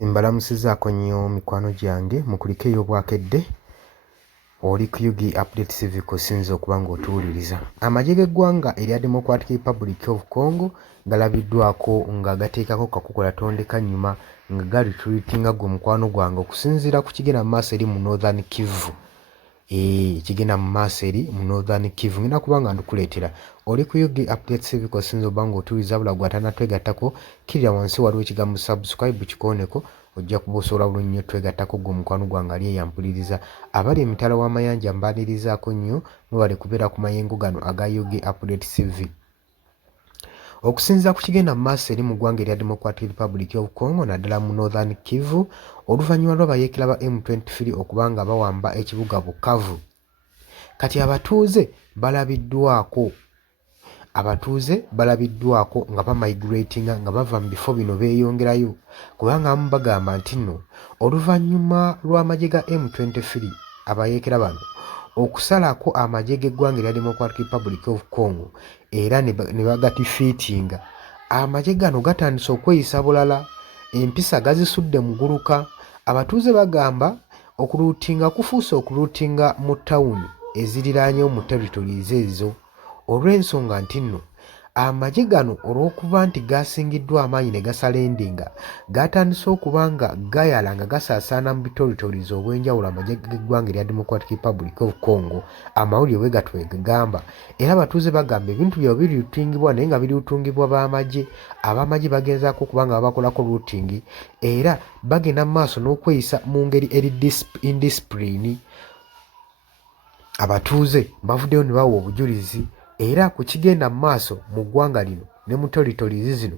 Mbalamusizaako nnyo mikwano gyange mukuliko ey'obwakedde oli ku UG Update TV kusinza okuba ng'otuwuliriza. Amagye g'eggwanga erya Democratic Republic of Congo galabiddwako nga gateekako kakukola tondeka nnyuma nga gali-treatinga gwe mukwano gwange okusinziira ku kigenda mu maaso eri mu Northern Kivu. Kigenda mu maaso eri mu Northern Kivu ngenda kuba nga ndukuleetera. Oli ku UG Update TV kusinza okuba ng'otuwuliriza bula gw'atannatwegattako kirira wansi waliwo ekigambo subscribe kikooneko ojja kuba osobola bulungi nnyo twegattako gwe mukwano gwange ali eyampuliriza. Abali emitala w'amayanja mbaanirizaako nnyo mwebale kubeera ku mayengo gano aga UG Update TV. Okusinziira ku kigenda mu maaso eri mu ggwanga erya Democratic Republic of Congo naddala mu Northern Kivu oluvannyuma lw'abayeekera ba M23 okuba nga bawamba ekibuga Bukavu. Kati abatuuze balabiddwako nga bamigratinga nga bava mu bifo bino beeyongerayo kubanga abamu bagamba nti nno oluvannyuma lw'amagye ga M23 abayeekera bano okusalako amagye g'eggwanga erya Democratic Republic of Congo era ne bagatifiitinga, amagye gano gatandise okweyisa bulala, empisa gazisudde mu gguluka. Abatuuze bagamba okuluutinga kufuuse okuluutinga mu ttawuni eziriraanyewo mu territories ezo olw'ensonga nti nno amagye gano olw'okuba nti gasingiddwa amaanyi ne gasala endinga gatandise okuba nga gayala nga gasaasaana mu territories obw'enjawulo amagye g'eggwanga erya Democratic Republic of Congo. Amawulire bwe gatyo bwe gagamba era abatuuze bagamba ebintu byabwe birirutingibwa naye nga birirutingibwa b'amagye. Ab'amagye bagenzaako okuba nga babakolako looting era bagenda mu maaso n'okweyisa mu ngeri eri indiscipline. Abatuuze bavuddeyo ne bawa obujulizi era ku kigenda mu maaso mu ggwanga lino ne mu territories zino.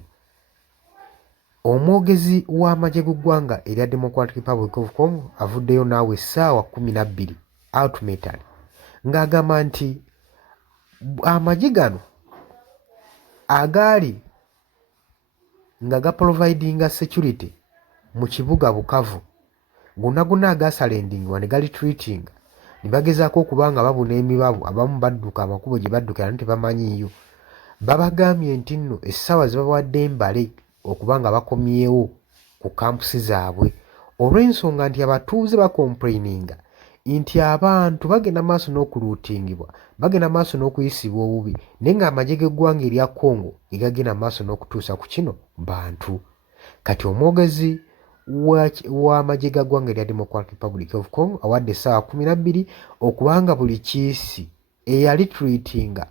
Omwogezi w'amagye g'eggwanga erya Democratic Republic of Congo avuddeyo naawe essaawa 12 ultimately ng'agamba nti amagye gano agaali nga gaprovidinga security mu kibuga Bukavu gonna agasala endingibwa ne gali-treatinga ne bagezaako okuba nga babuna emibabu, abamu badduka amakubo gye baddukira tebamanyiiyo. Babagambye nti nno essaawa zibawadde embale okuba nga bakomyewo ku kampusi zaabwe olw'ensonga nti abatuuze bakomplaininga nti abantu bagenda maaso n'okuluutingibwa, bagenda maaso n'okuyisibwa obubi naye ng'amagye g'eggwanga erya Congo gegagenda maaso n'okutuusa ku kino bantu. Kati omwogezi w'amagye ga ggwanga erya Democratic Republic of Congo awadde essaawa 12 okubanga buli kiisi eyalitreatinga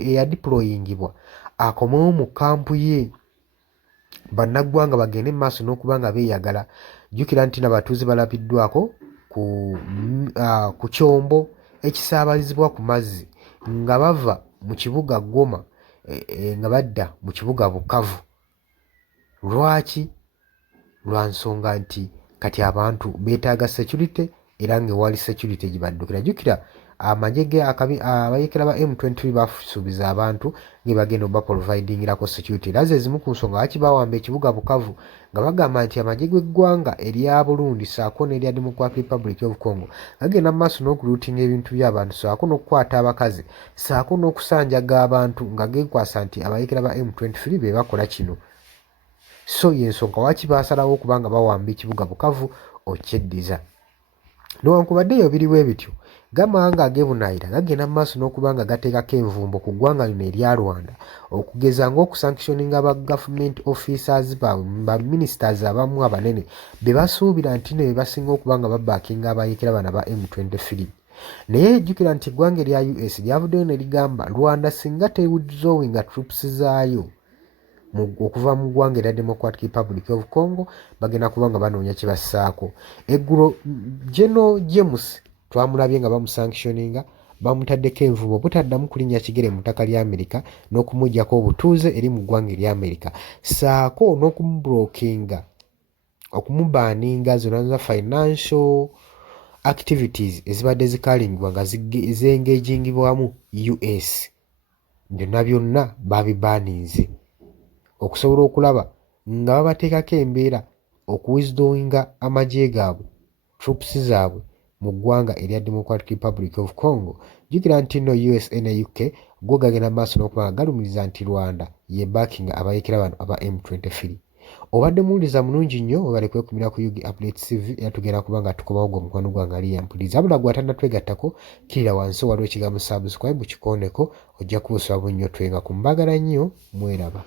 eyadiployingibwa akomewo mu kampu ye bannaggwanga bagende mu maaso n'okuba nga beeyagala. Jjukira nti n'abatuuze balabiddwako ku kyombo ekisaabazibwa ku mazzi nga bava mu kibuga Goma nga badda mu kibuga Bukavu. Lwaki? Lwa nsonga nti kati abantu beetaaga security era ng'ewali security gye baddukira. Jjukira abayeekera ba M23 basuubiza abantu nga bagenda obaprovidingirako security era zezimu ku nsonga lwaki bawamba ekibuga Bukavu nga bagamba nti amagye g'eggwanga erya Burundi ssaako n'erya Democratic Republic of Congo gagenda mu maaso n'okuluutinga ebintu by'abantu ssaako n'okukwata abakazi ssaako n'okusanjaga abantu nga geekwasa nti abayeekera ba M23 be bakola kino. So y'ensonga lwaki baasalawo okuba nga bawamba ekibuga Bukavu okyeddiza. Newankubadde eyo biri bwe bityo gamawanga ag'ebunaayira gagenda mu maaso n'okuba nga gateekako envumbo ku ggwanga lino erya Rwanda okugeza ng'okusanctioninga ba government officers baabwe ba ministers abamu abanene be basuubira nti ne be basinga okuba nga babaakinga abayeekera bano ba M23. Naye jjukira nti eggwanga erya US lyavuddeyo ne ligamba Rwanda singa tewithdrawinga troops zaayo okuva mu ggwanga erya Democratic Republic of Congo bagenda kuba nga banoonya kye bassaako. Eggulo General James twamulabye nga bamusanctioninga bamutaddeko envubo butaddamu kulinnya kigere mu ttaka lya Amerika n'okumuggyako obutuuze eri mu ggwanga erya Amerika ssaako n'okumublokinga okumubaaninga zonna financial activities ezibadde zikalingibwa nga zengagingibwamu US. Byonna babibaaninze okusobola okulaba nga babateekako embeera okuwithdrawinga amagye gaabwe troops zaabwe mu ggwanga erya Democratic Republic of Congo. Jjukira nti nno USA ne UK go gagenda maaso n'okuba nga galumiriza nti Rwanda ye backing abayeekera bano aba M23. obadde muwuliza mulungi nnyo webale kwekumira ku Yugi Updates TV era tugenda kuba nga tukomawo gwe mukwano gwange ali yampuliza abula gw'atannatwegattako kirira wansi waliwo ekigambo subscribe kikooneko ojja kubuusibwa bunnyo twenga ku mbagala nnyo mweraba.